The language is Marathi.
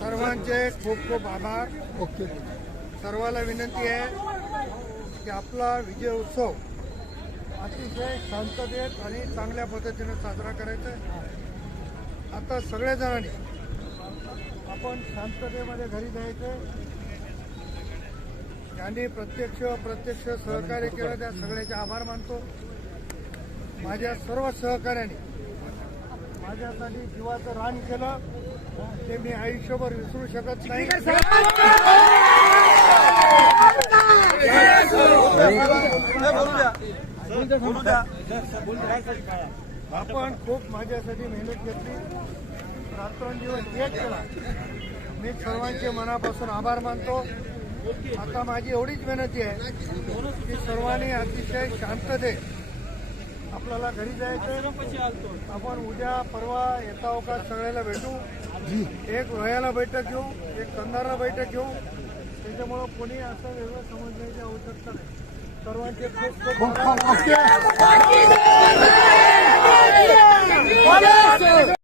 सर्वांचे खूप खूप आभार. ओके. सर्वाला विनंती आहे की आपला विजय उत्सव अतिशय शांततेत आणि चांगल्या पद्धतीने साजरा करायचा आहे. आता सगळ्या जणांनी आपण शांततेमध्ये घरी जायचं. ज्यांनी प्रत्यक्ष सहकार्य केलं त्या सगळ्याचे आभार मानतो. माझ्या सर्व सहकार्याने माझ्यासाठी जीवाचं रान केलं ते मी आयुष्यभर विसरू शकत नाही. आपण खूप माझ्यासाठी मेहनत घेतली, रात्रंदिवस एक केला. मी सर्वांचे मनापासून आभार मानतो. आता माझी एवढीच विनंती आहे की सर्वांनी अतिशय शांततेत आपल्याला घरी जायचं. आपण उद्या परवा येता अवकाश सगळ्याला भेटू. एक रोह्याला बैठक घेऊ, एक कंधारला बैठक घेऊ. त्याच्यामुळं कोणी असं वेगळं समजण्याची आवश्यकता नाही. सर्वांचे खूप खूप